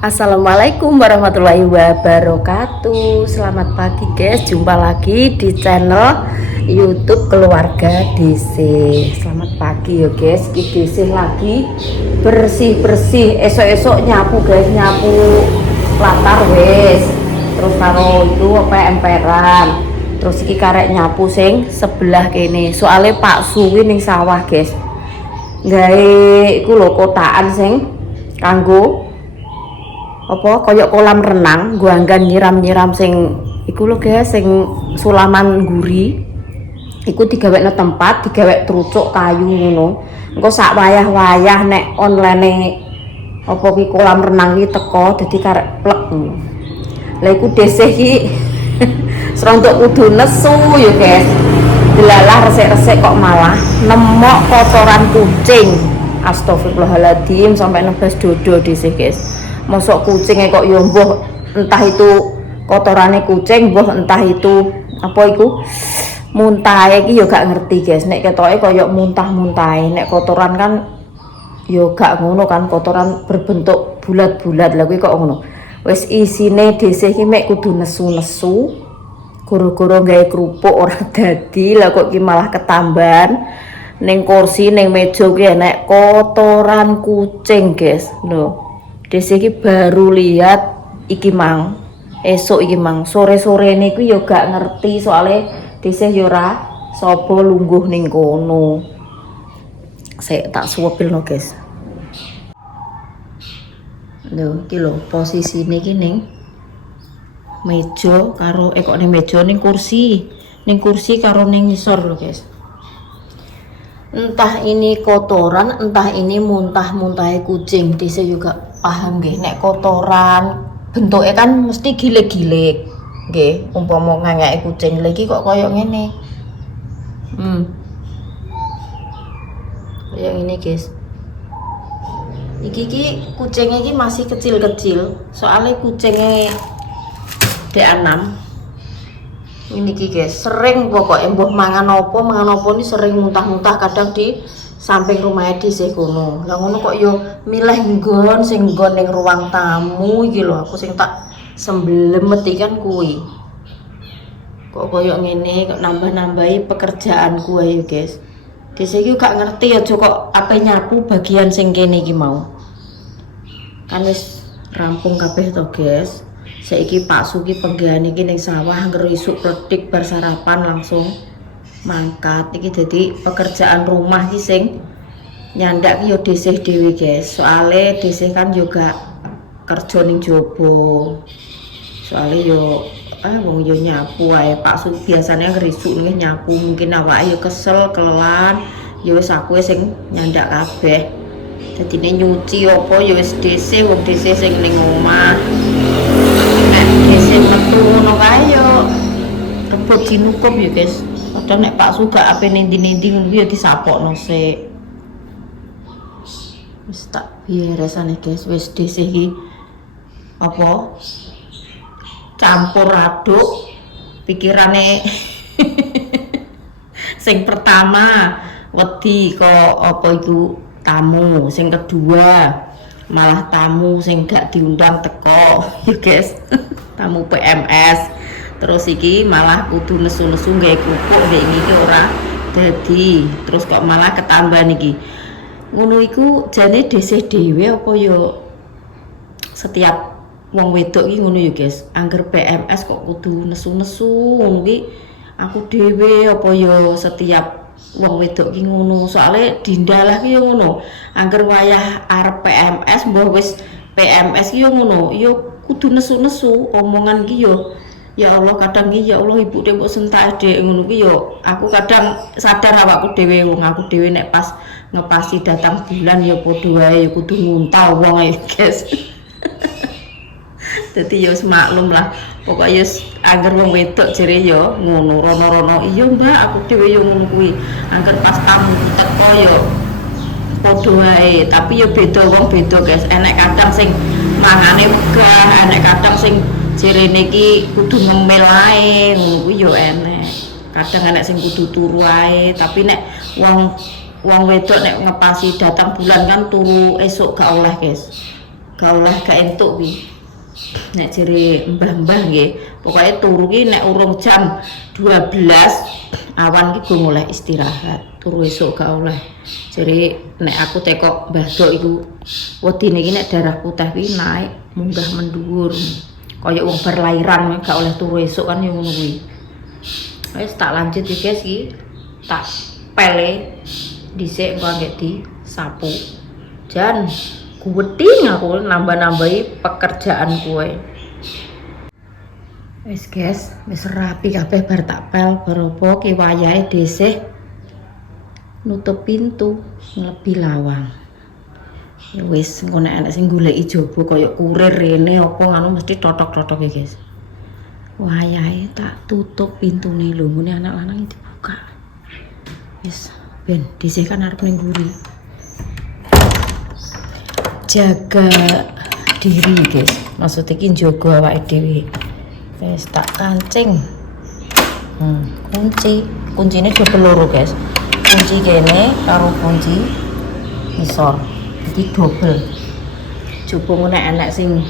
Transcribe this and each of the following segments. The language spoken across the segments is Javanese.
Assalamualaikum warahmatullahi wabarakatuh. Selamat pagi guys, jumpa lagi di channel YouTube Keluarga DC. Selamat pagi ya guys, kita DC lagi bersih-bersih. Esok-esok nyapu guys, nyapu latar wes. Terus karo itu apa emperan. Terus iki karek nyapu sing sebelah kene. Soalnya Pak Suwi ning sawah guys. Gawe iku lho kotaan sing kanggo apa koyok kolam renang gua anggan nyiram sing iku lho guys sing sulaman guri iku digawekno tempat digawek trucuk kayu ngono engko sak wayah-wayah nek online apa ki kolam renang iki teko dadi karek plek lha iku desih iki serontok kudu nesu ya guys delalah resik-resik kok malah nemok kotoran kucing astagfirullahaladzim sampai nebas dodo desih guys. Mosok kucingnya kok yo mbuh entah itu kotorannya kucing mbuh entah itu apa iku muntah iki yo gak ngerti guys nek ketoke koyo muntah-muntahe nek kotoran kan yo gak ngono kan kotoran berbentuk bulat-bulat lha kuwi kok ngono wis isine dhisik iki mek kudu nesu-nesu goro-goro gawe kerupuk ora dadi lah kok iki malah ketambahan ning kursi ning meja kuwi nek kotoran kucing guys lho. Desi iki baru lihat iki mang esok iki mang sore-sore niku yo gak ngerti soalnya desi yo ora sapa lungguh ning kono. Saya tak suwepil no guys. Lho iki lho posisine iki ning meja karo kok ning meja ning kursi karo ning ngisor lho guys. Entah ini kotoran entah ini muntah-muntahe kucing desa juga paham nggih nek kotoran bentuknya kan mesti gilik-gilik nggih umpama ngangeke kucing lagi kok koyo ngene kayak ini guys iki kucingnya iki masih kecil-kecil soalnya kucingnya D6 ini guys sering pokoknya mbuh mangan apa ini sering muntah-muntah kadang di samping rumahnya di kono lah ngono kok yo milih nggon sing nggon ning ruang tamu iki lho aku sing tak semblemet kan kuwi kok koyo ngene kok nambah-nambahi pekerjaanku ayo guys dhisik iki gak ngerti aja kok ape nyapu bagian sing kene iki mau kan wis rampung kabeh to guys. Saiki Pak Suki penggawean iki ning sawah ngerisuk pletik bar sarapan langsung mangkat iki jadi pekerjaan rumah iki sing nyandak yo desih dhewe guys soalnya desih kan juga kerja ning jobo soalnya yo wong yo nyapu wae Pak Suki biasanya ngerisuk nih nyapu mungkin awake yo kesel kelelan yo wis aku sing nyandak kabeh dadine nyuci apa yo wis desih wong desih sing ning omah desi metu ngono kae yo rebut jinukup ya guys. Padahal nek Pak Suga ape nendi-nendi ngono ya disapokno sik. Wis tak beresane guys, wis desi iki apa campur aduk pikirane sing pertama wedi kok apa iku tamu, sing kedua malah tamu sing gak diundang teko ya guys tamu PMS terus iki malah kudu nesu-nesu gawe kerupuk ndek iki ora dadi terus kok malah ketambahan iki ngono iku jane desih dhewe apa yo setiap wong wedok iki ngono ya guys angger PMS kok kudu nesu-nesu ngono iki aku dhewe apa yo setiap wong wedok ki ngono soalnya dindalah ki yo ngono angger wayah arep PMS mbah wis PMS ki yo ngono yo kudu nesu-nesu omongan ki yo ya Allah kadang ki ya Allah ibu dhewe mbok sentak dhek ngono ki yo aku kadang sadar awakku dhewe wong aku dhewe nek pas ngepasi datang bulan ya padha wae kudu nguntal wong ae guys jadi ya maklum lah pokoknya agar wong wedok jere ya ngono rono-rono iya mbak aku dhewe yo ngono kuwi agar pas tamu teko yo padha wae tapi yo beda wong beda guys enek kadang sing mangane megah enek kadang sing jerene iki kudu ngemil ae ngono kuwi yo enek kadang enek sing kudu turu ae tapi nek wong wedok nek ngepasi datang bulan kan turu esuk gak oleh guys gak oleh gak entuk wi. Nek jere mbah-mbah nggih, pokoke turu ki nek urung jam 12 awan ki go oleh istirahat. Turu esuk gak oleh. Jere nek aku tekok Mbah Dok iku wedine iki nek darah putih ki naik munggah mendhuwur. Kaya wong berlairan gak oleh turu esuk kan ya ngono kuwi. Wis tak lanjut ya guys iki. Tak pele dhisik engko anggek disapu. Jan kuweting aku nambah-nambahi pekerjaan kue. Wis guys, wis rapi kabeh bar tak pel beropo ki wayahe dhisik nutup pintu lebih lawang. Ya wis engko nek ana sing goleki jaba kaya kurir rene apa ngono mesti totok-totok ya guys. Wayahe tak tutup pintune lho, ngene anak lanang dibuka. Wis ben dhisik kan arep ning nguri. Jaga diri guys, maksudnya ki njogo awake dhewe. Wis tak kancing. Kuncine double loro guys. Kunci kene karo kunci ngisor. Jadi double. Coba ngono enak sing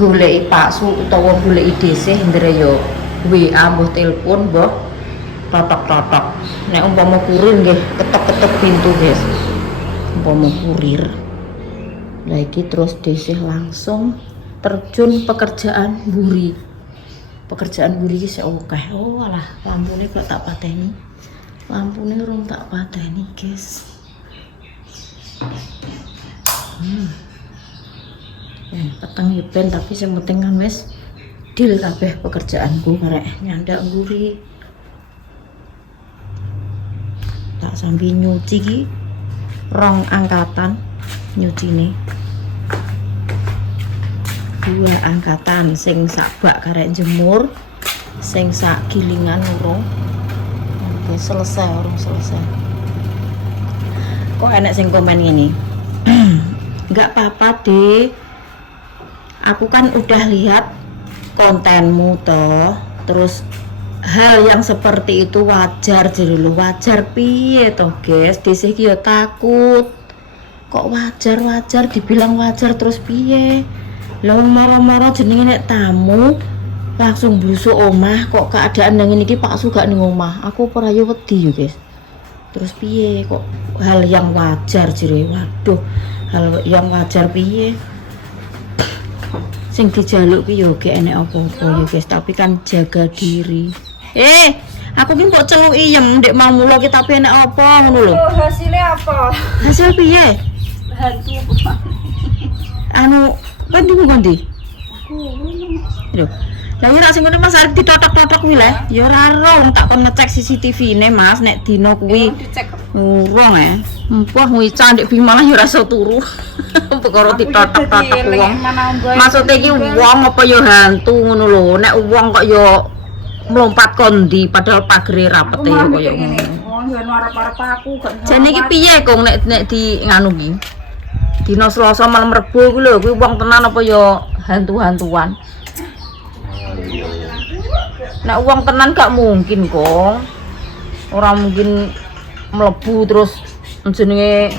goleki paksu utawa goleki DC ndere yo WA mbuh telepon mbuh totok-totok. Nek umpama kurir nggih ketok-ketok pintu guys. Umpama kurir. Lagi terus DC langsung terjun pekerjaan buri. Pekerjaan buri iki akeh. Oh alah, lampune kok tak pateni. Lampune urung tak pateni, guys. Peteng ya ben tapi sing penting kan wis deal kabeh pekerjaanku karek nyandak buri. Tak sambil nyuci ki rong angkatan nyucine. 2 angkatan sing sak bak karek jemur, sing sak gilingan urung. Oke, selesai urung selesai. Kok enak sing komen ini? Enggak apa-apa deh. Aku kan udah lihat kontenmu toh. Terus hal yang seperti itu wajar jadi lu wajar piye toh guys? Dhisik ki yo takut. Kok wajar dibilang wajar terus piye? Lah moro-moro jenenge nek tamu langsung blusuk omah kok keadaan nang ngene iki paksu gak ning omah. Aku ora yo wedi yo guys. Terus piye kok hal yang wajar jere. Waduh, hal yang wajar piye? Sing dijaluk ki yo gak enek apa-apa yo guys, tapi kan jaga diri. Aku ki mbok celuki iyem ndek mau mulo ki tapi enek apa ngono lho. Hasilnya apa? Hasil piye? Hantu. Anu kan ndi? Lho. Lah ora sing ngene Mas arep ditotok-totok kuwi le. Ya ora ro tak kon ngecek CCTV-ne Mas nek dino kuwi. Dicek. Urung Empuh nguica ndek bi malah ya ora iso turu. Perkara ditotok-totok wong. Maksude iki wong apa ya hantu ngono lho. Nek wong kok ya mlompat kondi padahal pagere rapete ya kaya ngono. Wong yo arep-arep aku gak. Jane iki piye Kong nek di nganu ki? Dino Selasa malam Rebo kuwi lho, kuwi wong tenan apa ya hantu-hantuan? Nek wong tenan gak mungkin, Kong. Ora mungkin mlebu terus jenenge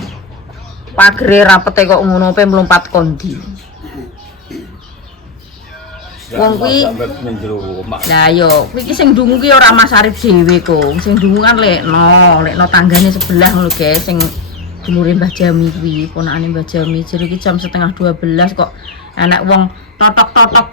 pagere rapete kok ngono pe mlompat kondi. Wong kuwi lah yo kuwi iki sing ndungu ki ora Mas Arif dhewe, Kong. Sing ndungu kan lekno tanggane sebelah ngono, guys, sing dulure Mbah Jami kuwi, ponakane Mbah Jami. Jere iki jam 11:30 kok enek wong totok-totok.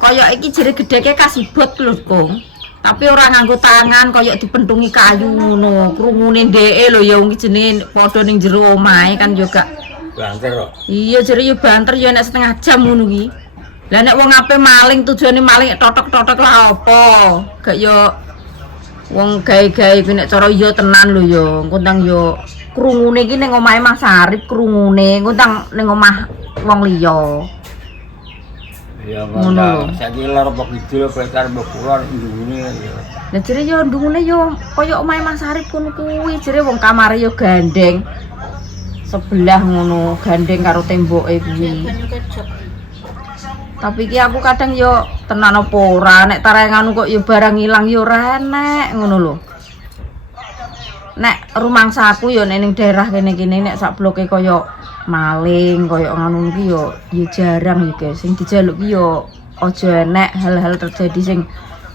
Kaya iki jere gedheke kasibot lho, Kong. Tapi ora nganggo tangan kaya dipentungi kayu ngono. Krungune ndeke lho ya iki jenenge padha ning jero omahe kan yo gak banter kok. Iya jere yo banter yo nek setengah jam ngono ki. Lah nek wong ape maling tujuane maling totok-totok lah apa? Gak yo wong gawe-gawe kuwi nek cara yo tenan lho yo. Kondang yo krungune iki ning omahe Mas Arif krungune, kondang ning omah wong liya. Ya ngono. Saiki lara apa kidul petar mbok kulon ndungune ya. Lah jere yo ndungune yo kaya omahe Mas Arif kono kuwi, jere wong kamare yo gandeng. Sebelah ngono, gandeng karo temboke kuwi. Tapi iki aku kadang yo tenan apa ora nek tarengan kok yo barang ilang yo ora enek ngono lho. Nek rumangsaku yo ning daerah kene-kene nek sak bloke kaya maling koyo ngono iki yo jarang ya guys. Sing dijaluk ki yo aja enek hal-hal terjadi sing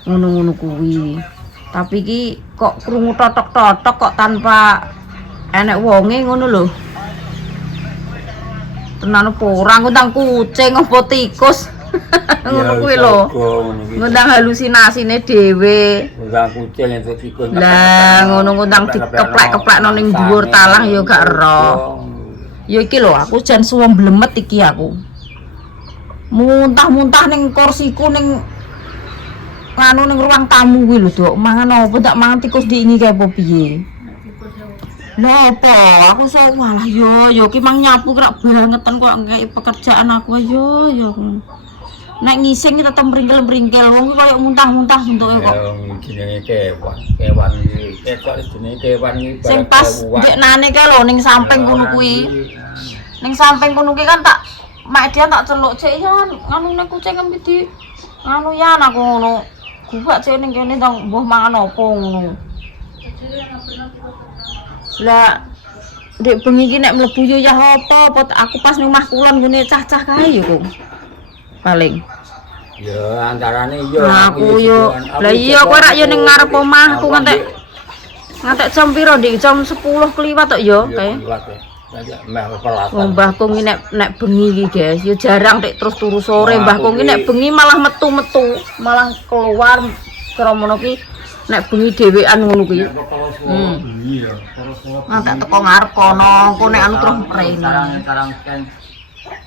ngono-ngono kuwi. Tapi ki kok krungu totok-totok kok tanpa enek wonge ngono lho. Tenan apa ora ngundang kucing apa tikus. Ngono kuwi lho. Ngundang halusinasine dhewe. Ngundang kucing itu tikus. Lah ngono ngundang dikeplek-keplekno ning dhuwur talang ya gak ero. Ya iki lho aku jan suwem blemet iki aku. Muntah-muntah ning kursiku ning nganu ning ruang tamu kuwi lho, Dok. Mangan apa tak mangan tikus diingi kae apa piye? Lha apa? Aku sok walah yo ki mang nyapu krak bangetan kok ngekeki pekerjaan aku yo. Nek ngising tetep mringkel-mringkel wong ki koyo muntah-muntah bentuke kok. Jenenge kewan iki. Ketok jenenge kewan iki. Sing pas ndeknane kae lho ning samping kono kuwi. Ning samping kono kuwi kan tak mak dia tak celuk cek ya nganu nek kucing empi di nganu ya aku ngono. Gubak cek ning kene tang mbuh mangan apa ngono. Lah ndek bengi iki nek mlebu yo ya apa aku pas ning omah kulon ngene cah-cah kae yo kok. Paling ya antarane yo aku yo lah iya kok rak yo ning ngarep omahku ngantek jam piro Dik jam 10 kliwat tok yo kae mbahku iki nek bengi iki guys yo jarang nek terus turu sore mbahku iki nek bengi malah metu-metu malah keluar kromono ki nek bengi dhewean ngono kuwi ngantek teko ngarep kono engko nek anu terus mrene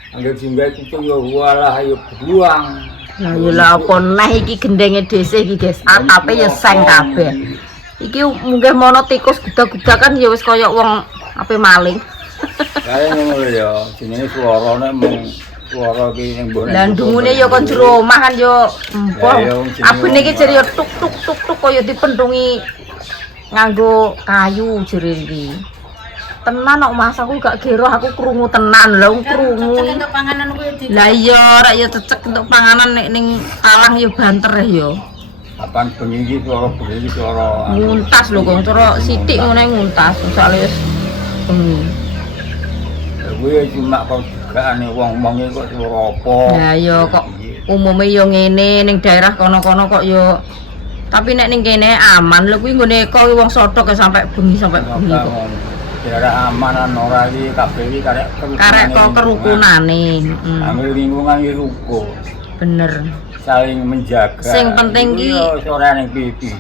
anggere jinggae itu yo walah ayo buang. Lah yo lha apa neh iki gendenge dhisik iki guys. Atape ya seng kabeh. Iki munggah mono tikus gudak-gudakan ya wis kaya wong ape maling. Kae ngono lho ya, jenenge suarane mung suara iki ning mbone. Lah ndungune ya kon jero omah kan yo empoh. Abene iki jere yo tuk tuk tuk tuk kaya dipendungi nganggo kayu jere iki. Tenan kok Mas aku gak gero aku krungu tenan lho krungu untuk panganan kuwi lah iya rak ya cecek untuk panganan nek ning talang ya banter ya kapan bengi iki suara muntas lho kok cara sithik ngene muntas soalé wis bengi kuwi cuma kok dugaane wong-wonge kok suara apa lah ya kok umume ya ngene ning daerah kono-kono kok ya tapi nek ning kene aman lho kuwi nggone kok wong sodok sampai bengi kok daerah amanan ora iki kabeh iki karek kok kerukunane heeh lingkungan iki rukun bener saling menjaga sing penting ki ora ning pipi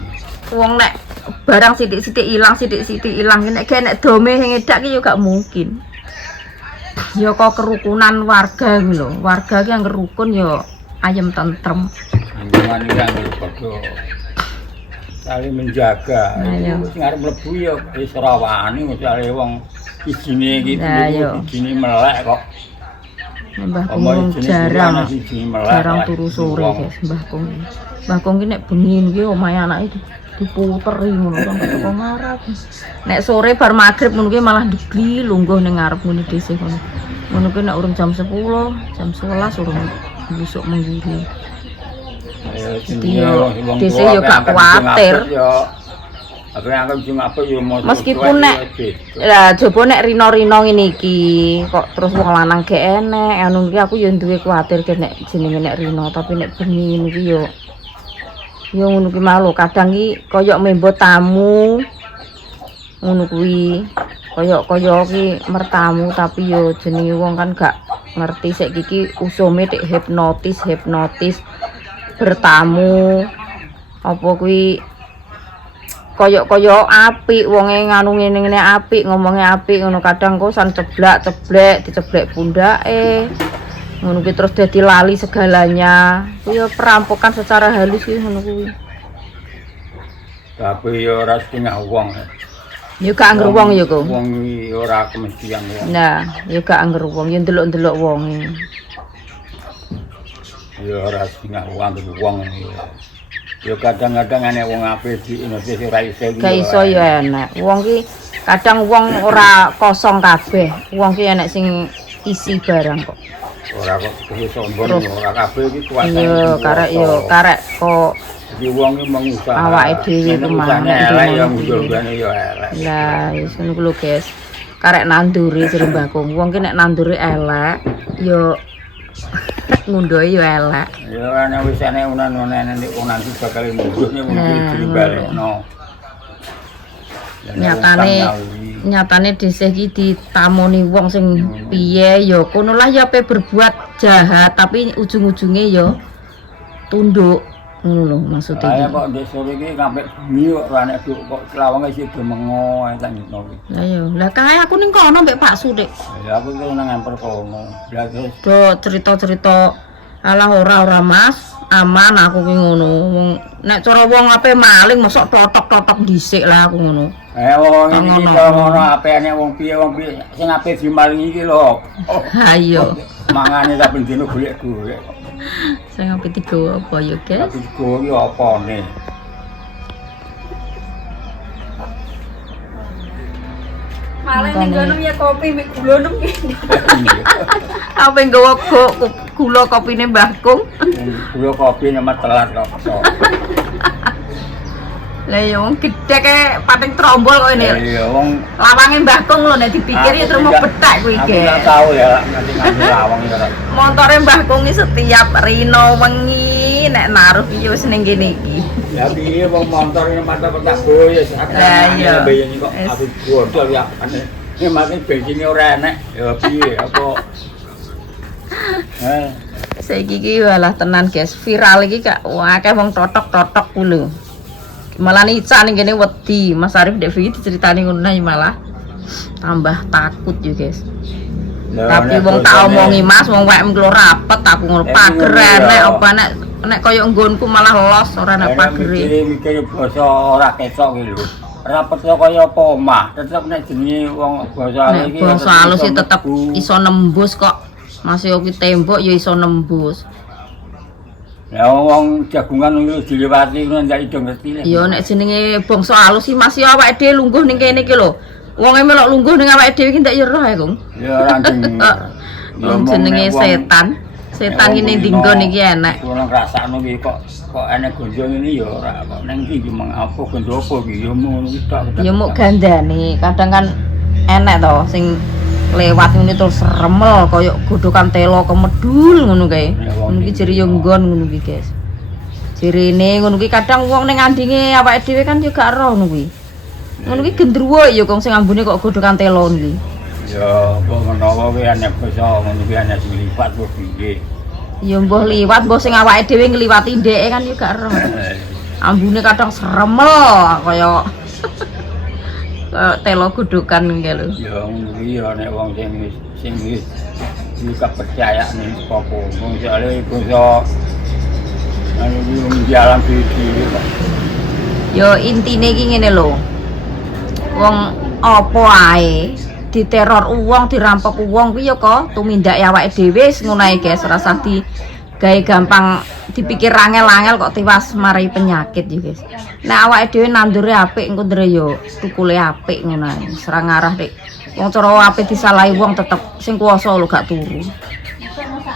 wong nek barang sithik-sithik ilang nek dome sing edak ki yo gak mungkin ya kok kerukunan warga kuwi lho warga ki anggere rukun yo ayem tentrem lingkungan iki anggere padha saling menjaga. Sing arep mlebu ya wis ora wani misale wong isine iki isine melek kok. Mbah Kong jarang turu sore guys Mbah Kong. Mbah Kong ki nek bengi iki omahe anake diputeri ngono sampe teko ngarep. Nek sore bar magrib ngono ki malah digli lungguh ning ngarep ngene dhisik kono. Ngono ki nek urung jam 10, jam 11 urung besok menggiri. Dese yo gak kuwatir. Meskipun nek lah coba nek rino-rino ngene iki kok terus wong lanang gek enek anu iki aku yo duwe kuwatir nek jenenge nek rino tapi nek bengi ngene iki yo ngono ki malu kadang iki koyo membo tamu ngono kuwi koyo ki mertamu tapi yo jenenge wong kan gak ngerti sik iki usume tek hipnotis bertamu apa kuwi koyo apik wonge nganu ngene apik ngomonge apik ngono kadang kok san ceblek diceblek pundake ngono kuwi terus dadi lali segalanya kuwi perampokan secara halus kuwi ngono kuwi tapi ya ora setengah wong ya gak angger wong ya kok wong iki ora kemestian wong nah ya gak angger wong ya ndelok-ndelok wonge ya ora setengah wong ya kadang-kadang ana wong apik di Indonesia ora iso iki. Gak iso ya enak. Wong ki kadang wong ora kosong kabeh. Wong ki enek sing isi barang kok. Ora kok sombong ora kabeh iki kuwasane. Yo karek kok iki wong ki mengusaha awake dhewe kemana elek ya mundur-mundurane ya elek. Lah wis ngono ku lho, guys. karek nanduri jero Bakung. Wong ki nek nanduri elek yo ngunduhi yo elek. Ya ana wis ana unan-unan nek unan iki bakal munduhne mungkin dibalekno. Nyatane dhisik iki ditamoni wong sing piye ya kono lah ya ape berbuat jahat tapi ujung-ujunge ya tunduk ngono lho maksudnya. Lah kok ndek sore iki sampe bengi kok ora nek kok lawange sik demengo tak nyetno. Lah yo, lah kae aku ning kono mbek Pak Sudik. Ya aku ki nang ngamper kono. Lah terus Do cerita-cerita alah ora Mas, aman aku ki ngono. Nek cara wong ape maling mosok totok-totok dhisik lah aku ngono. Wong iki ngono apene wong piye sing ape dimaling iki lho. Ha iya. Mangane tak bendino golek-golek. Sing ape digawa apa ya, Guys? Tapi digawa ki opone? Malah ning kono ya kopi mek gula nem ki. Ape nggawa gula kopine Mbah Kung. Gula kopi nyemat telat kok. Lah ya wong gedhe ke pating trombol kok ini. Iya wong Lawange Mbah Kung lho nek dipikir ya terus mau betak kuwi, Aku Guys. enggak tahu ya nanti lawang ya. Montore Mbah Kung iki setiap rino wengi nek naruh iki wis ning kene iki. Ya piye wong motor ini mata petak boyo Lah iya. bayani kok aku bodol ya ane. Ini mati bensinnya ora enek. Ya piye apa? Saiki iki walah tenan, Guys. Viral iki kak akeh wong totok-totok ku lho. Malah Nica ning kene wedi, Mas Arif ndek video diceritani ngono malah tambah takut yo, Guys. Tapi wong tak omongi Mas, wong wek mengko rapet aku ngono pager enek apa nek kaya nggonku malah los ora nek pagere. Mikir basa ora ketok iki lho. Rapet kaya apa omah, tetep nek jenenge wong basa Nek iki. basa halus sih tetep iso nembus kok. Masih ki tembok ya iso nembus. Ya wong jagungan iki dilewati ngono ndak ido ngerti lho. Ya nek jenenge bangsa halus sih masih awake dhewe lungguh ning kene iki lho. Wonge melok lungguh ning awake dhewe iki ndak ya roh ya, Kung. Ya ora ndeng. Wong jenenge setan. Setan iki ning dinggon iki enek. Ora ngrasakno iki kok enek gonjo ngene ya ora kok ning iki meng apa gonjo apa iki ya ngono iki tok. Ya muk gandane, kadang kan enek to sing lewat ngene terus remel kaya godhokan telo kemedul ngono kae. Ngono iki jere yo nggon ngono iki, Guys. Jerene ngono iki kadang wong ning andinge awake dhewe kan yo gak roh ngono kuwi. Ngono iki gendruwo ya kok sing ambune kok godhokan telo iki. Ya kok menawa kuwi enek basa ngono kuwi enek sing lipat kok piye. Ya mbuh liwat mbuh sing awake dhewe ngliwati ndeke kan yo gak roh. Ambune kadang seremel kaya telo godhokan ngene lho. Ya ngono kuwi ya nek wong sing wis kepercayaan apa wong jare basa anu iki jalan iki kok. Yo intine iki ngene lho. Wong apa ae diteror uang, dirampok uang kuwi ya kok tumindake awake dhewe wis ngono ae, Guys. Rasah di gawe gampang dipikir angel-angel kok tiwas marai penyakit ya, Guys. Nek awake dhewe nandure apik engko ndre yo tukule apik ngono ae. Serang arah nek wong cara apik disalahi wong tetep sing kuwasa lho gak turu.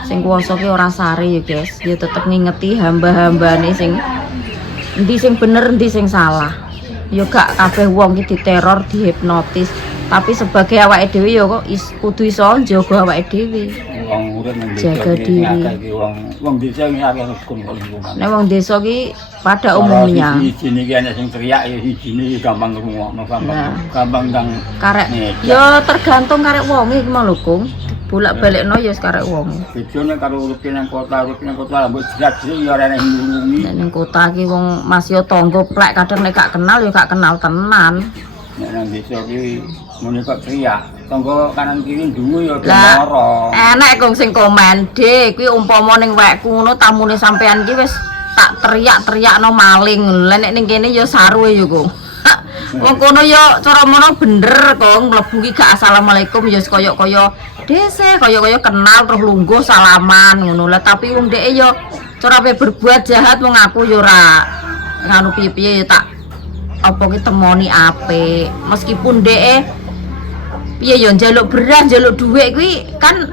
Sing kuwasa ki ora sare ya, Guys. Ya tetep ngingeti hamba-hambane sing endi sing bener endi sing salah. Ya gak kabeh wong ki diteror, dihipnotis. Tapi sebagai awake dhewe ya kok kudu iso njaga awake dhewe. Wong urip ning Jaga diri. Wong desa iki akeh hukum kok lingkungan. Nek wong desa ki pada umumnya Siji iki ana sing teriak ya sijine iki gampang ngrungokno gampang ndang karek ya tergantung karek wonge iki mau lho, Kung. Bolak-balikno ya karek wong. Bedane karo urip nang kota mbok jelas ya ora enek ngurungi. Nek ning kota iki wong masih tangga plek kadang nek gak kenal ya gak kenal tenan. Nek nang desa iki ngene kok teriak, tangga kanan kiri ndungu ya Lah, demoro. enek Kung sing komen, "Dik, kuwi umpama ning wekku ngono tamune sampean iki wis tak teriak-teriakno maling." Lah nek ning kene ya saruwe ya, Kung. Wong kono ya cara mono bener, Kung. Mlebu ki gak assalamualaikum ya kaya-kaya dese, kaya-kaya kenal terus lungguh salaman ngono. Lah tapi wong dhek ya cara ape berbuat jahat wong aku ya ora nganu piye-piye ya tak apa ki temoni apik. Meskipun dhek piye ya njaluk beras, njaluk dhuwit kuwi kan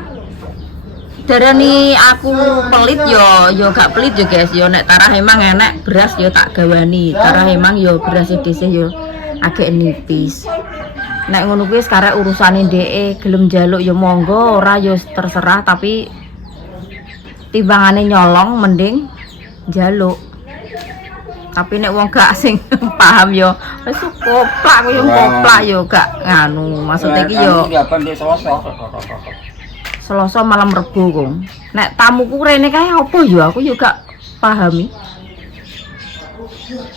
darani aku pelit ya gak pelit ya, Guys. Ya nek tarah emang enek beras ya tak gawani. Tarah emang ya beras dhisik ya agek nipis. Nek ngono kuwi sekarang urusane dhek gelem njaluk ya monggo, ora ya terserah, tapi timbangane nyolong mending njaluk. Tapi nek wong gak sing paham ya wis koplak koyo koplak ya gak nganu. Maksudnya iki ya Selasa malam Rebo kong. Nek tamuku rene kae apa ya aku ya gak pahami.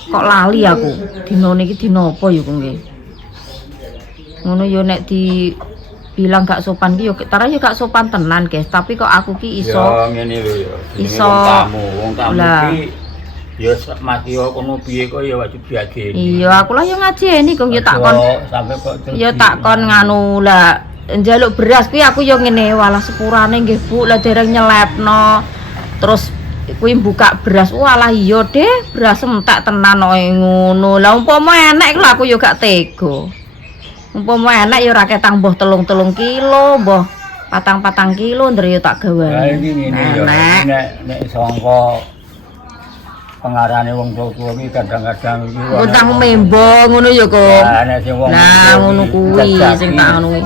Kok lali aku. Dino niki dino apa ya kong nggih. Ngono ya nek dibilang gak sopan ki yo tara yo gak sopan tenan guys, tapi kok aku ki iso ya ngene lho ya iso wong tamu ki ya mati kono piye kok ya wajib diajeni. Iya aku lah yo ngajeni kok yo tak kon sampai kok yo tak kon nganu lah njaluk beras kuwi aku yo ngene walah sepurane nggih Bu lah dereng nyelepno terus kuwi buka beras walah iya deh beras entek tenan kok ngono lah umpama enek lho aku yo gak tega. Umpama enak ya ora ketang mbuh 3 kilo, mbuh 4 kilo ndre ya tak gawane. Lah iki ngene ya. Nek sangka pengarane wong tua iki kadang-kadang iki utang membo ngono ya, Kong. Lah nek sing wong nah ngono kuwi sing tak anu.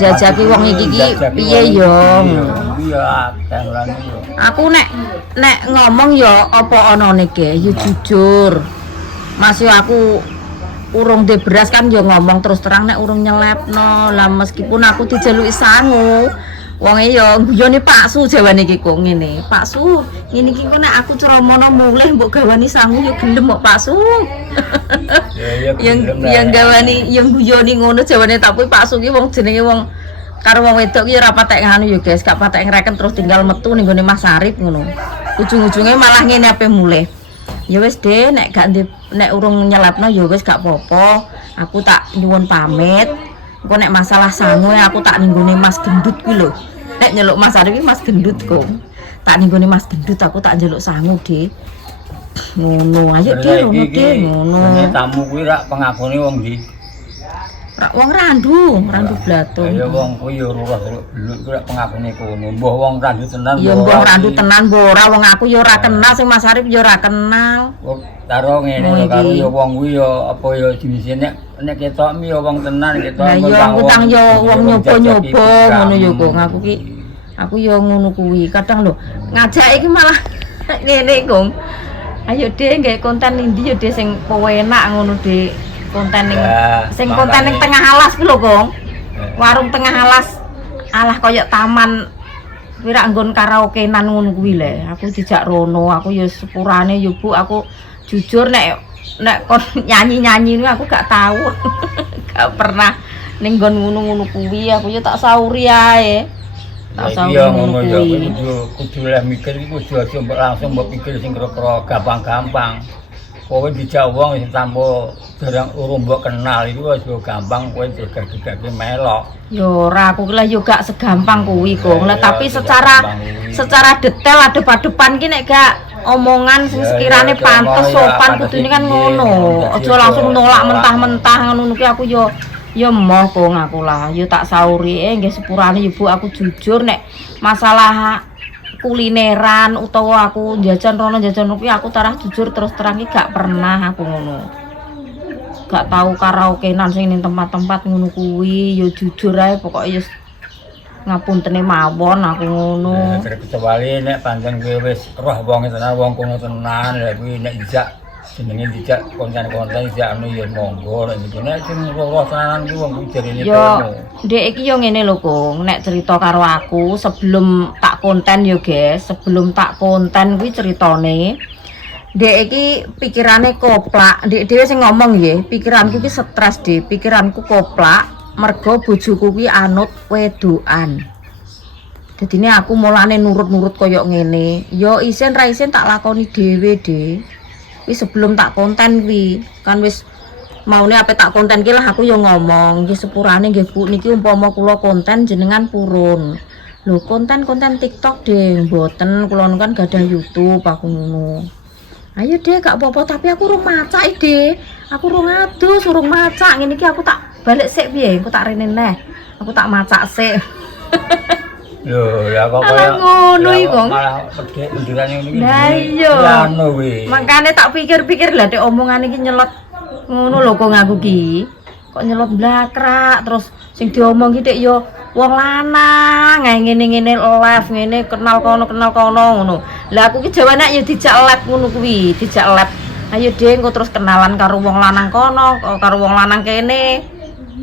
Jajaki wong iki piye ya? Iya, akeh yo. Aku nek ngomong ya apa anane ge, ya jujur. Mas yo aku urung de beras kan yo ngomong terus terang nek urung nyelepno lah meskipun aku dijaluki sangu wonge yo guyone Pak Su jawane iki kok ngene Pak Su ngene iki kok nek aku ceromono mulih mbok gawani sangu yo gelem kok Pak Su yang gawani yang guyoni ngono jawane tapi Pak Su ki wong jenenge wong karo wong wedok ki ora patek nganu yo guys gak patek ngreken terus tinggal metu ning gone Mas Arif ngono ujung-ujunge malah ngene ape mulih. Ya wis deh nek gak nek urung nyelepno ya wis gak apa-apa. Aku tak nyuwun pamit. Engko nek masalah sangu aku tak ninggone Mas Gendut kuwi lho. Nek nyeluk Mas Arif iki Mas Gendut kok. Tak ninggone Mas Gendut aku tak njaluk sangu, Dik. Ngono, ayo Dik ngono Dik, ngono. Tamu kuwi rak pengagune wong ndi? Wong Randu Blatung. Ya wong kuwi ya ora belut kuwi rak pengagune kono. Mbah wong Randu tenan. Ya mbah Randu tenan mbah ora wong aku ya ora kenal sing Mas Arif ya ora kenal. Karo ngene karo ya wong kuwi ya apa ya jenise nek ketok mi ya wong tenan ketok. Lah ya utang ya wong nyoba-nyoba ngono ya kok aku ki. Aku ya ngono kuwi. Kadang lho ngajak iki malah ngene kong. Ayo Dek nggae konten ndi ya Dek sing penak ngono Dek. Konten ning sing konten ning tengah alas ki lho Kong. Warung tengah alas alah koyo taman kuwi rak nggon karaokenan ngono kuwi le. Aku dijak rono, aku ya sepurane ya Bu, aku jujur nek kon nyanyi-nyanyi aku gak tahu. Gak pernah ning nggon ngono-ngono kuwi, aku ya tak sauri ae. Tak sauri ngono kuwi. Kudu lah mikir iki kudu aja mbok langsung mbok pikir sing kira-kira gampang-gampang. Kowe dijak wong sing tanpa jarang urung mbok kenal iku wis gampang kowe digagake melok. Ya ora aku lah yo gak segampang kuwi Kong. Lah tapi secara detail adep-adepan ki nek gak omongan sing sekirane pantes sopan kudune kan ngono. Aja langsung nolak mentah-mentah ngono ki aku yo emoh Kong aku lah. Yo tak sauri nggih sepurane yo Bu aku jujur nek masalah kulineran utawa aku jajan rono jajan kuwi aku tarah jujur terus terang iki gak pernah aku ngono. Gak tahu karaokenan sing ning tempat-tempat ngono kuwi ya jujur ae pokoke ya ngapuntene mawon aku ngono. Kecuali nek pancen kowe wis roh wong tenan wong kono tenan lha kuwi nek dijak jenenge dijak konten-konten dijak anu ya monggo nek nek sing roh tenan kuwi wong kuwi jarine kono. Dek iki yo ngene lho Kong, nek cerita karo aku sebelum tak konten yo guys, sebelum tak konten kuwi ceritane Dek iki pikirane koplak, Dek dhewe sing ngomong nggih, pikiranku ki stres Dek, pikiranku koplak mergo bojoku kuwi anut wedokan. Dadine aku mulane nurut-nurut koyo ngene. Yo isen ra isen tak lakoni dhewe, Dek. Wis sebelum tak konten kuwi, kan wis maune ape tak konten ki lah aku yo ngomong, nggih sepurane nggih Bu niki umpama kula konten jenengan purun. Lho konten-konten TikTok Dek, mboten kula kan gadah YouTube aku ngono. Ayo Dek gak apa-apa tapi aku urung macak Dek. Aku urung adus, urung macak ngene iki aku tak balik sik piye, aku tak rene neh. Aku tak macak sik. Lho, ya kok kaya ngono iki kok. Malah pedhe pendirane ngene iki. Lah iya. Anu kuwi. Makane tak pikir-pikir lah Dek omongane iki nyelot ngono lho kok aku ki. kok nyelot blakrak terus sing diomong ki Dik yo wong lanang ae ngene-ngene live ngene kenal kono ngono. Lah aku ki jawane yo dijak live ngono kuwi, dijak live. Ayo Dik engko terus kenalan karo wong lanang kono, karo wong lanang kene.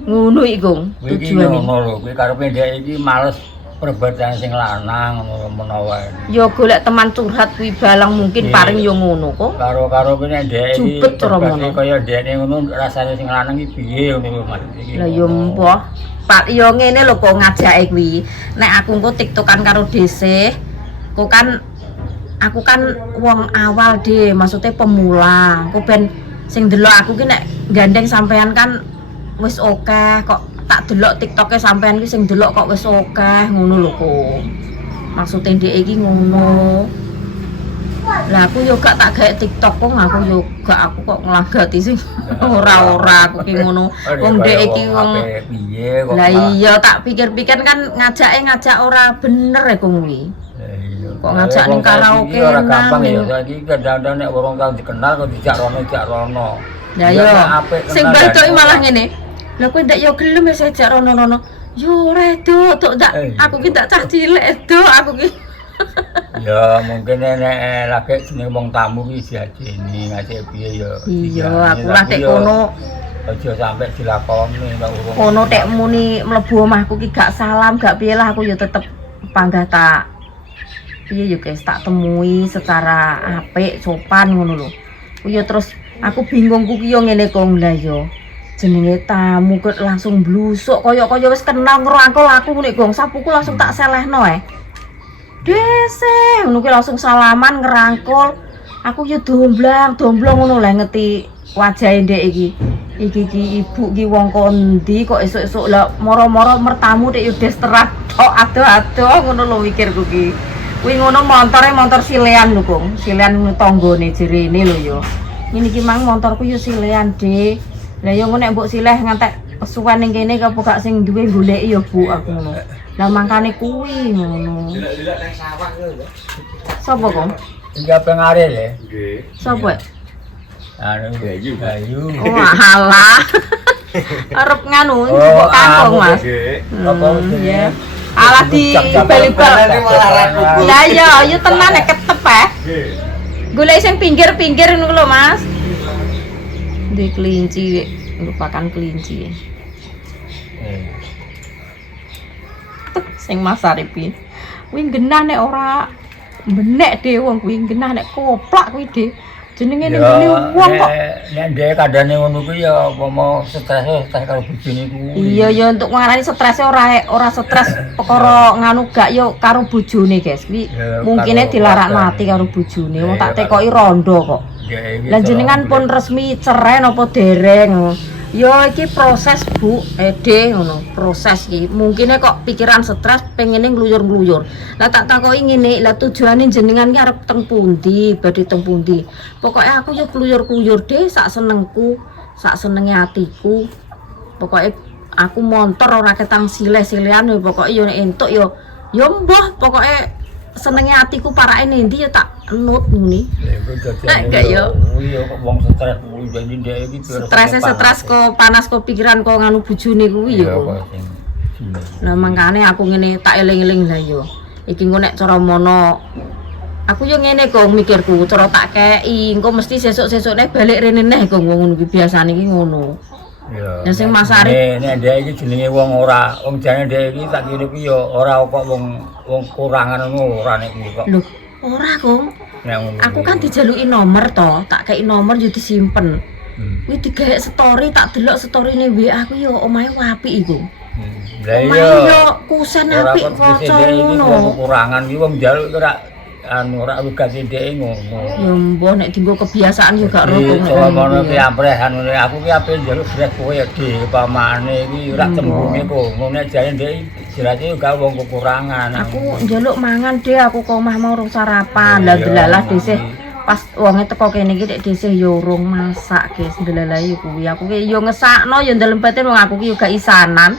Ngono iki, Gong. Tujuane ngono lho, kuwi karepe dhek iki males perbuatan sing lanang ngono menawa. Yo golek teman curhat kuwi balang mungkin paring yo ngono kok. Karo kene dhek iki Jupet cara ngono. Kaya dhekne ngono rasane sing lanang iki piye ngono lho Mas. Lah yo mbah, Pak yo ngene lho kok ngajake kuwi. Nek aku engko tiktokan karo DC, kok kan aku kan wong awal deh, maksudnya pemula. Kok ben sing delok aku ki nek gandeng sampean kan wis oke kok tak delok TikToke sampean ki sing delok kok wis oke ngono lho kok. Maksudnya dhek iki ngono. Lah aku yo gak tak gawe TikTok kok aku kok nglagati sing ora aku ki ngono. Wong dhek iki wong piye kok. Lah iya tak pikir-pikir kan ngajak ora bener ya kok kuwi. Kok ngajak ning karaoke ora gampang ya saiki kadang-kadang nek wong kang dikenal kok dijak rono. Lah yo sing baldoki malah ngene. Lah kowe ndak yo gelem ya sejak rono-rono. Yo redo tok ndak aku ki ndak cah cilik do aku ki. Ya mungkin nek lagi jeneng wong tamu ki diajeni ngajak piye ya. Iya, aku lah tek kono aja sampe dilakoni nek urung. Kono tek muni mlebu omahku ki gak salam, gak piye lah aku yo tetep panggah tak piye yo guys tak temui secara apik, sopan ngono lho. Yo terus aku bingung ku ki yo ngene kok lah yo. Jenenge tamu kok langsung blusuk kaya wis kenal ngrangkul aku ngene Gong, sapuku langsung tak selehno Dese, ngono ki langsung salaman ngerangkul. Aku yo domblong ngono lah ngeti wajahe ndek iki. Iki ibu ki wong kondi kok esuk-esuk lah moro-moro mertamu nek yo desterat tok ado-ado ngono lho mikirku ki. Kuwi ngono montor silean lho, Gong. Silean tanggane jerene lho yo. Ngene iki mang montorku yo silean, Dik. Lah yo nek mbok sileh ngantek suwen ning kene apa gak sing duwe goleki yo Bu aku ngono. Lah mangkane kuwi ngono. Dilak nang sawah lho. Sapa kok? Iki pengare le. Nggih. Sapa? Anu Bayu. Wah, halah. Arep nganu njupuk kangkung, Mas. Nggih. Apa Ya. Alah di bal-bal. Lah yo tenan nek ketep Nggih. Golek sing pinggir-pinggir ngono lho, Mas. Di kelinci, merupakan kelinci. Sing Mas Aripi. Kuwi genah nek ora benek dhewe wong kuwi genah nek koplak kuwi Dik. Jenenge ning ngene wong kok. Nek dhek kadane ngono kuwi ya apa stres karo bojone kuwi. Iya ya untuk ngarani stres ora stres perkara nganu gak yo karo bojone guys. Kuwi mungkine dilarak mati karo bojone. Wong tak tekoki rondo kok. Lah jenengan pun resmi cerai napa dereng? Yo iki proses Bu, Ede ngono, proses iki. Mungkine kok pikiran stres pengene ngluyur-ngluyur. Lah tak takoki ngene, lah tujuane jenengan ki arep teng pundi, badhe teng pundi. Pokoke aku yo kluyur-kluyur deh sak senengku, sak senenge atiku. Pokoke aku montor ora ketang sileh-silehan yo pokoke yo nek entuk yo mbah pokoke senenge atiku parake nendi yo tak nut ngene. Nek gak yo. Iya kok wong stres kuwi jadi ndek iki Stres kok panas kok pikiran kok nganu bojone kuwi yo. Lah mangkane aku ngene tak eling-eling lah yo. Iki engko nek cara mono aku yo ngene kok mikirku cara tak kei engko mesti sesuk-sesukne balik rene neh kok ngono iki biasane iki ngono. Iya. Ya sing Mas Arif nek ndek iki jenenge wong ora, wong jane ndek iki tak kira iki yo ora kok wong kurangan ngono ora nek iki kok. lho, ora kok. Nek ngono. Aku kan dijaluki nomor to, tak kei nomor yo disimpen. Kuwi digawe story tak delok storine WA aku yo omahe apik iku. Lah Omahe iya. yo kusen apik foto ngono. Kurangan iki wong njaluk ora anu ora wegati ndek ngono. Ya mbah nek dienggo kebiasaan yo gak rokok. Soalnya ki amprehan ngene aku ki ape njaluk beres kowe ya di pamane iki ora tembunge kok ngene jane ndek jerate gak wong kekurangan. Aku njaluk mangan deh aku ke omah mau urung sarapan. Lah delalah dhisik pas wonge teko kene iki nek dhisik yo urung masak guys. Delalah kuwi aku ki yo ngesakno yo ndalem batin wong aku ki yo gak isanan.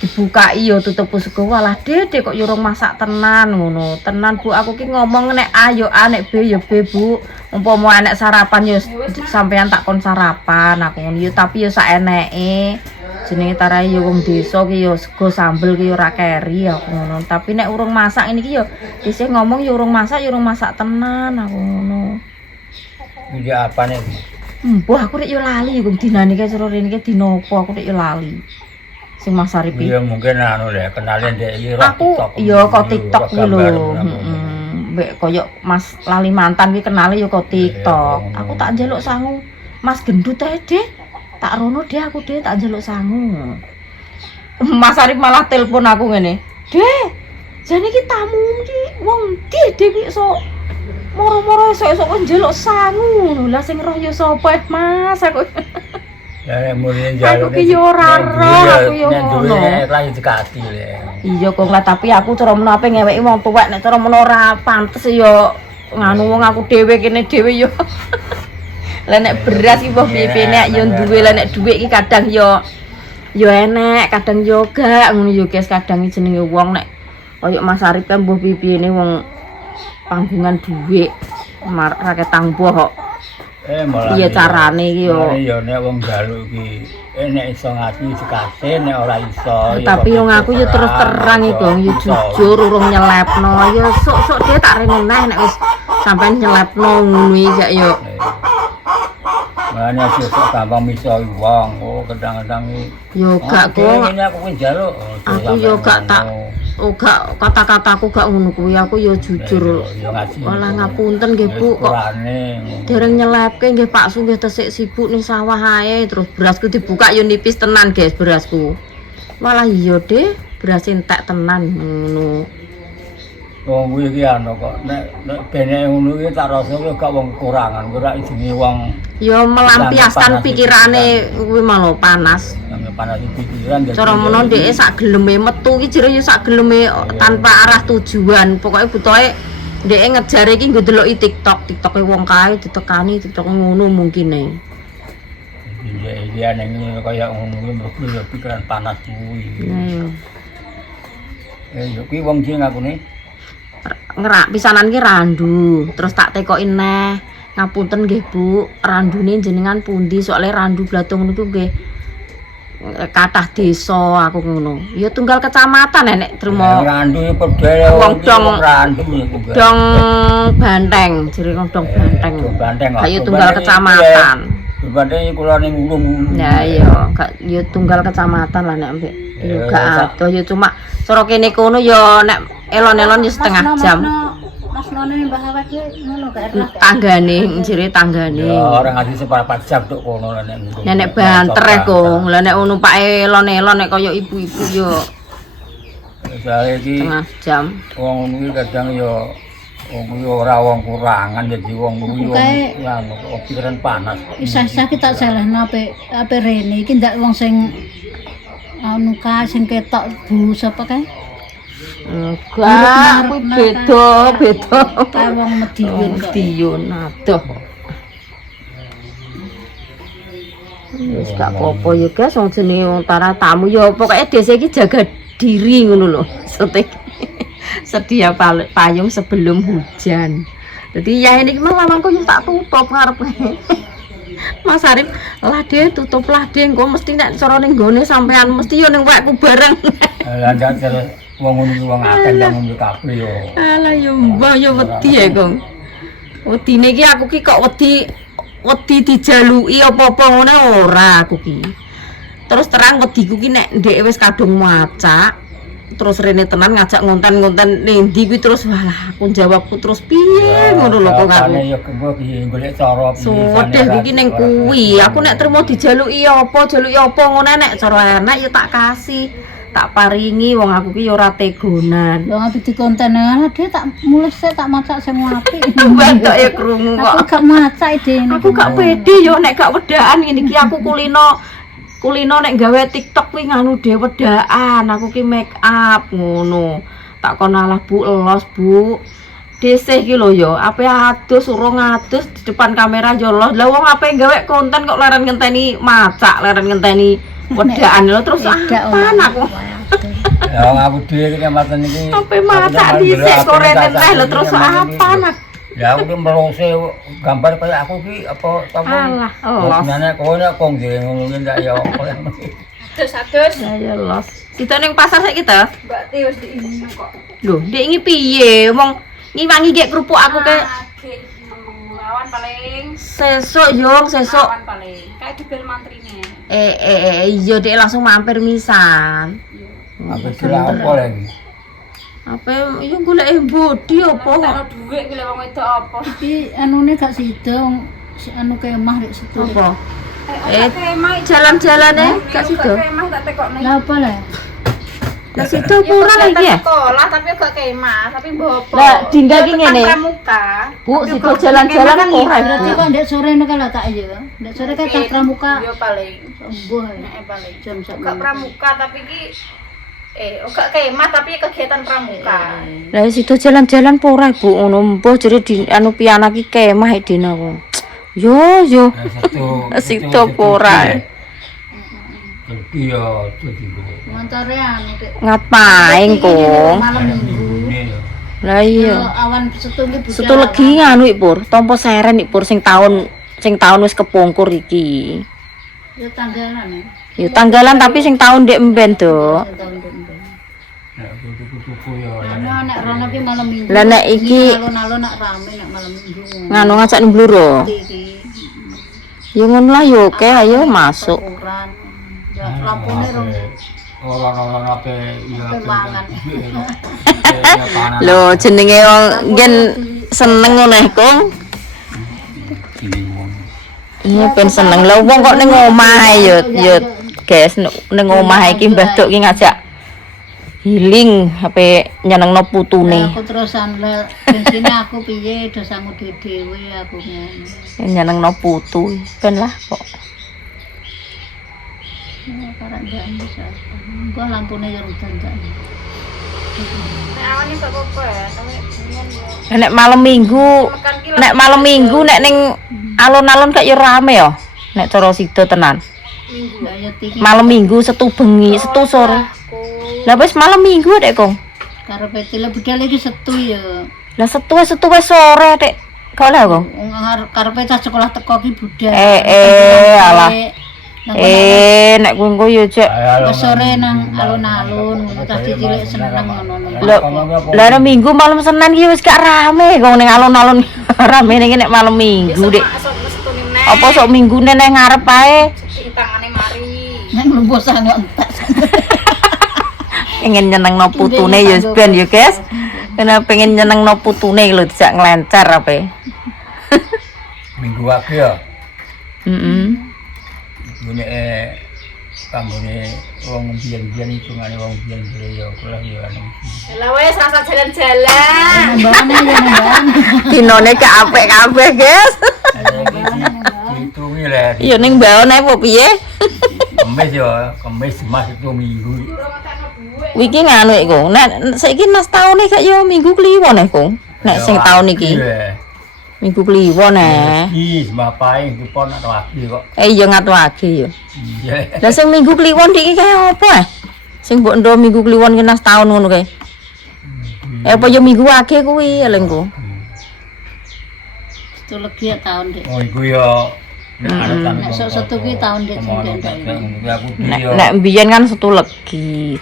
dibukai yo tutup sego walah Dede kok yo urung masak tenan ngono. Tenan Bu, aku ki ngomong nek A yo A nek B yo B Bu. Umpama enek sarapan yo sampean tak kon sarapan aku ngono yo tapi yo saeneke. Jenenge tarai yo wong desa ki yo sego sambel ki yo ora keri aku ngono. Tapi nek urung masak ini ki yo isih ngomong yo urung masak tenan aku ngono. Iki apa nih? Mbah aku nek yo lali yo dinane ki cara rene ki dina apa aku nek yo lali. Sing Mas Arif iki. Ya mungkin anu deh kenalin dek iki aku yo kok TikTok ki lho. Mbek koyo Mas lali mantan ki kenale yo kok TikTok. Aku tak njaluk sangu Mas gendut ae, Dek. Tak rono Dek aku Dek tak njaluk sangu. Mas Arif malah telepon aku ngene. Dek, jane iki tamu iki wong ndi Dek iki iso moro-moro esuk-esuk kok njaluk sangu. Lah sing roh yo sapa Mas aku. Ya mulih njaluk. Aku ki yo ora roh aku yo ngono. Nek lagi dikati le. Iya kok lah tapi aku cara menawa ape ngeweki wong tuwek nek cara menawa ora pantes ya nganu wong aku dhewe kene dhewe ya. Lah nek beras iki mbah piye nek ya duwe lah nek dhuwit iki kadang ya enek, kadang yo gak ngono yo guys, kadang iki jenenge wong nek koyo Mas Arif kan mbah piye wong panggungan dhuwit rakyat tangguh kok. Malah iya carane iki yo. Ya nek wong njaluk iki nek iso ngati dikasih nek ora iso tapi wong aku yo terus terang iki yo jujur urung nyelepno yo sok-sok dhe tak rene neh nek wis sampean nyelepno ngono iki gak yo. Mana sesuk gampang miso wong kadang-kadang yo gak kok ini aku njaluk aku yo gak tak gak kata-kataku gak ngono kuwi aku yo jujur. Walah ngapunten nggih Bu kok dereng nyelepke nggih Pak Su nggih tesik sibuk ning sawah ae terus berasku dibuka yo nipis tenan guys berasku. Walah iya deh beras entek tenan ngono. Wong kuwi iki anu kok nek bene ngono iki tak rasa gak wong kurangan ora jenenge wong yo melampiaskan pikirane kuwi malah panas. Panas pikiran cara menawa dhek sak geleme metu iki jero yo sak geleme tanpa arah tujuan. Pokoke butuhe dhek ngejar iki nggo deloki TikTok-TikToke wong kae ditekani TikTok ngono mungkine. Iya neng kaya ngono kuwi yo pikiran panas kuwi. Yo kuwi wong sing ngakune ngerak pisanan ki randu terus tak tekoki neh ngapunten nggih Bu randune jenengan pundi soalnya randu blatung niku nggih kathah desa aku ngono ya tunggal kecamatan nek trimo randu pedhe wong dong randu niku dong banteng jenenge dong banteng kayu tunggal kecamatan banteng kula ning ulung ya iya gak ya tunggal kecamatan lah nek mbek yo gak adoh ya cuma cara kene kono ya nek elon-elon ya setengah jam. Mas Nono mbah awak ngono gak erah. Tanggane, jere tanggane. Ya ora ngasih sepapat jam tok kono nek. Nek banter kok. Lah nek ngono Pak elon-elon nek kaya ibu-ibu ya. Soale iki setengah jam. Wong kuwi kadang ya wong kuwi ora wong kurangan dadi wong kuwi wong pikiran panas. Isa-isa kita salahno ape rene iki ndak wong sing anu kae sing ketok Bu sapa kae? Enggak, kuwi beda. Kae wong Medion adoh. Wis gak apa-apa ya guys, wong jenenge wong para tamu ya pokoke desa iki jaga diri ngono lho. Sedia payung sebelum hujan. Jadi ya ini memang mangko yo tak tutup ngarepe. Mas Arif, lah deh tutup lah deh, engko mesti nek cara ning gone sampean mesti yo ning wekku bareng. Lah ndak wong ngono wong akeh nang ngombe kabeh yo. Alah yo mbah yo wedi ya, Kong. Wedine iki aku ki kok wedi dijaluki apa-apa ngene ora aku ki. Terus terang wediku ki nek ndek wis kadung macak terus rene tenan ngajak ngonten-ngonten ndi kuwi terus walah aku jawabku terus piye ngono lho kok aku. Ya kengko piye golek cara piye. Suwedeh iki ning kuwi aku nek trimo dijaluki apa ngono nek cara enak ya tak kasih. Tak paringi wong aku ki ora tegonan. Wong aku dikonten ana dhe tak mulus tak masak sing apik. Bentuk ya krungu kok. Aku gak masak dene. Aku gak pede yo nek gak wedaan ngene iki aku kulino nek gawe TikTok kuwi nganu dhe wedaan. Aku ki make up ngono. Tak kon alah Bu los Bu. Desih iki lho yo, ape adus urung adus di depan kamera yo los. Lah wong ape gawe konten kok leren ngenteni macak, leren ngenteni wedaan lho terus apaan aku. Ya aku dhewe iki kematan iki. Apa masak dhisik kok rene teh lho terus apa nah. Ya aku ki melose gambar kaya aku ki apa Alah, los. Sebenarnya kowe nek kok nggih ngono ki ndak ya apa yang Adus. Ya los. Kita ning pasar sik kita. Mbak Ti wis diingi kok. Lho, ndek iki piye? Wong ngiwangi gek kerupuk aku ke Lawan paling. sesuk yo, sesuk. Lawan paling. Kayak dibel mantrine. Iya dek langsung mampir misan. apa kira apa lagi. Apa iya golek bodi apa kok? Karo dhuwit ki lek wong wedok apa? Iki anune gak sida si anu kemah rek situ. Apa? Kemah Jalan-jalane gak sido. kemah tak tekokne. Lah apa lah? Lah sido pura lagi ya? Sekolah tapi gak kemah, tapi bobo. Lah dingga ki ngene. Pramuka. Bu, sido jalan-jalan kan ora. Berarti kok ndek sore nek lah tak ya. Ndek sore kan tak pramuka. Yo paling. Sembuh ya. Nek paling. Jam sak. Gak pramuka tapi ki gak kemah tapi kegiatan pramuka. Lah sido jalan-jalan pura Bu ngono mbah jere di anu piana ki kemah dina aku. Yo. Sido pura. Iki ya dadi Montore anu Dek. Ngapain kong? Malam Minggu. Lah iya. Awan setu ki budal. Setu legi anu iki Pur, tampa seren iki Pur sing taun wis kepungkur iki. Ya tanggalan ya. Ya tanggalan tapi sing taun ndek emben do. Tahun dendeng. nek tuku-tuku ya. Ana nek rono ki malam Minggu. Lah nek iki alun-alun nak rame nek malam Minggu. nganu ngajak ning Bluro. Iki Ya ngono lah yo oke ayo masuk. ukuran. Ya lampune rong Orang-orang apa ya mangan. Lho jenenge wong ngen seneng ngono kong. Iya ben seneng. Lah wong kok ning omah yo guys ning omah iki Mbah Duk ki ngajak healing HP nyenengno putune. Aku terusan lel bensine aku piye dosamu dhewe aku ngono. Nyenengno putu ben lah kok. Karek ndak bisa. Gua lampune yo dandan. Nek awane gak apa-apa ya, tapi biyen yo Nek malam minggu makan ki nek malam minggu nek ning alun-alun kok yo rame yo. Nek cara sida tenan. minggu. Lah ya tiki Malam minggu setu bengi, setu sore. Lah wis malam minggu dek, Kong. karo petile budal iki setu ya. Lah setu wis sore, Dek. Kok lah, Kong? Wong karepe cah sekolah teko ki budal. Alah. Nek kowe engko yo jek. Wis sore nang alun-alun ngono cah cilik seneng ngono. Lah nek minggu malam Senin ki wis gak rame kok ning alun-alun. Rame ning nek malam minggu, Dek. Apa sok minggune neh ngarep ae. Di tangane mari. Nek mlebu sang entek. Pengen nyenengno putune ya ben ya, guys. Kena pengen nyenengno putune lho dijak nglencer ape. Minggu lagi ya. Nek kanggone wong biyen-biyen hitungane wong biyen-biyen ya kuwi ya anu. Lah wes rasa jalan-jalan. Mbane ya mbane. Dinone gak apik kabeh, guys. Hitungi le. Ya ning mbaon ae apa piye? Kemis ya, kemis Jumat itu minggu. Wiki nganu iku. Nek saiki mas taune gak yo minggu kliwon e, Kong. Nek sing taun iki. Minggu kliwon e. Iki bapae dipon atau lagi kok. Iya ngatuake yo. Iya. Lah sing minggu kliwon iki kaya apa? Sing mbok ndo minggu kliwon ki nas taun ngono kae. Apa yo minggu wage kuwi elengku. Itu legi ya tahun Dek. Oh iku ya Nek sok setu ki tahun Dek sing Nek mbiyen kan setu legi,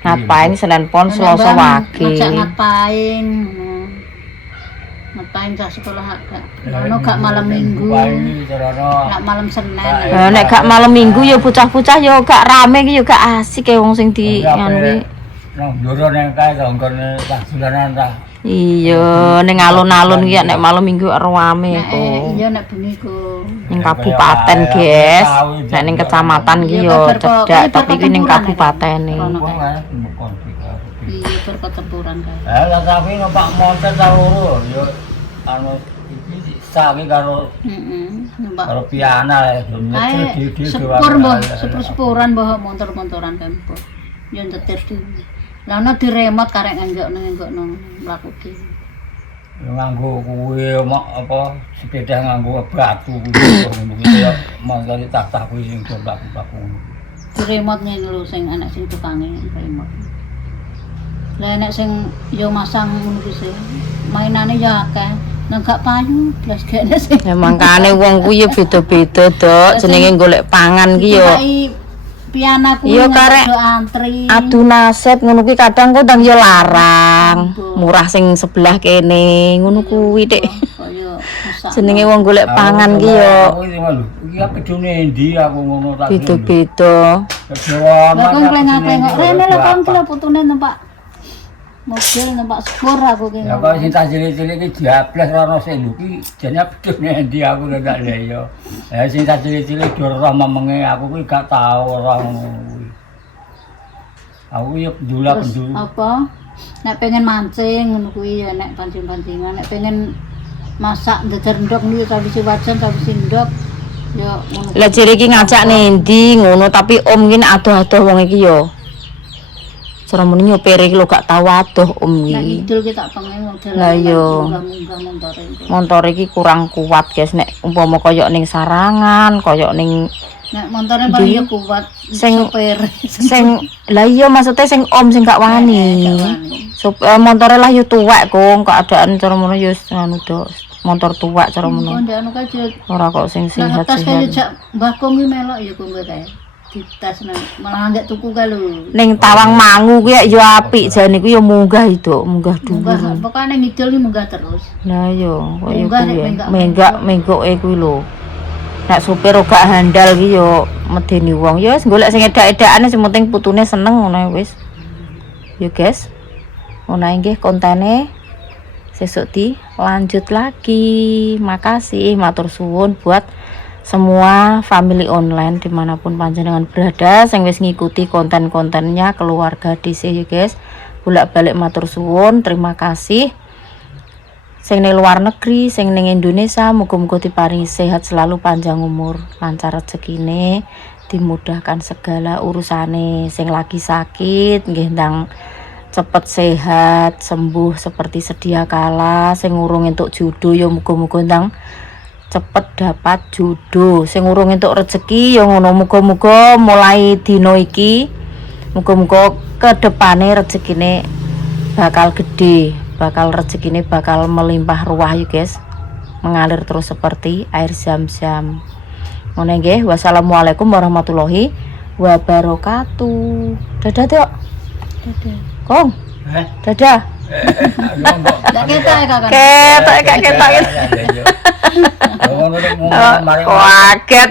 ngapain Senin Pon Selasa wage. Ngajak ngapain. Ngapain cah sekolah gak. Ono gak malam Minggu. Gak malam Senin. Nek gak malam Minggu ya bocah-bocah ya gak rame ki ya gak asik e wong sing di ngono ki. Nang ndoro nang kae to nggone dolanan ta. Iya, ning alun-alun ki nek malam Minggu rame kok. Iya nek bengi ku. Ning kabupaten, guys. Nek ning kecamatan ki yo cedhak, tapi ki ning kabupatene. Iya perketempuran kae. Lah tapi numpak motor ta loro yo anu iki sawi karo Numpak. karo piana Kae sepur mbah, sepur-sepuran mbah motor-motoran kae mbah. Yo nyetir dhewe. Lah ana diremot karek nganggokno mlaku ki. nganggo kuwi apa sepeda nganggo batu kuwi ya motor tak kuwi sing baku-baku. remote ning lho sing anak sing tukange remote. Lah nek sing yo masang ngono kuwi sih. Mainane ya akeh. Nek gak payu blas gene sing. Ya mangkane wong kuwi ya beda-beda, Dok. Jenenge golek pangan ki yo. Piana kuwi Iya, karek antri. adu nasib ngono kuwi kadang kok ya larang. Murah sing sebelah kene ngono kuwi, Dik. Kaya masak. Jenenge wong golek pangan ki yo Aku iki lho, iki apa dune endi aku ngono tak. beda-beda. Lah kok klengak-klengok rene lho kon kula putune numpak mobil numpak sepur aku ki. Ya kok sing tak cilik-cilik iki diables ora ono sing lho iki jane bedune endi aku gak lha ya. Ya sing tak cilik-cilik do ora mamenge aku kuwi gak tau ora ngono kuwi. Aku ya Terus pendulu. apa? Nek pengen mancing ngono kuwi ya nek pancing-pancingan, nek pengen masak ndeder ndok niku sawise wajan sawise ndok ya ngono. Lah jere iki ngajak nendi ngono tapi om ki nek adoh-adoh wong iki yo. Cara muni nyopere iki lho gak tau adoh om Nek iki. ngidul ki tak pengen model. Lah iya. munggah montore. Motor iki kurang kuat, guys. Nek umpama koyok ning sarangan, koyok ning Nek montore paling ya kuat Sing- sopir. sing lah iya maksudnya sing om sing gak wani. Montore lah yo tuwek kok keadaan cara ngono yo anu Dok. Motor tuwek cara Kok ngono. ndak anu kae. Ora kok sing Nek tas kaya sehat-sehat. jak mbahku ki melok ya kok kae. Ditas nang malah nggak tuku kae lho. Ning Tawang Mangu kuwi yo apik jane kuwi yo munggah itu, munggah Munggah dhuwur. pokoknya ngidul ki munggah terus. Lah yo koyo Munggah nek kuwi. menggak- Menggak-menggoke kuwi lho. Nek supir gak handal ki yo medeni wong. Ya wis golek sing edak-edakane sing penting putune seneng ngono wis. Yo guys. Ngono nggih kontene. Sesuk lanjut lagi. Makasih matur suwun buat semua family online dimanapun panjenengan berada sing wis ngikuti konten-kontennya keluarga DC ya guys. Bolak-balik matur suwun, terima kasih. Sing ning luar negeri, sing ning Indonesia, muga-muga diparingi sehat selalu, panjang umur, lancar rezekine, dimudahkan segala urusane. Sing lagi sakit nggih ndang cepet sehat, sembuh seperti sedia kala. Sing urung entuk jodoh ya muga-muga ndang cepet dapat jodoh. Sing urung entuk rezeki ya ngono, muga-muga mulai dina iki muga-muga kedepane rezekine bakal gede. Bakal rezekine bakal melimpah ruah ya guys, mengalir terus seperti air zam-zam. Ngono nggih, wassalamualaikum warahmatullahi wabarakatuh. Dadah Dok. Dadah. Kong, dadah. Ndak ketok ya kakak. Ketok. Ngono nek mau mari Kaget.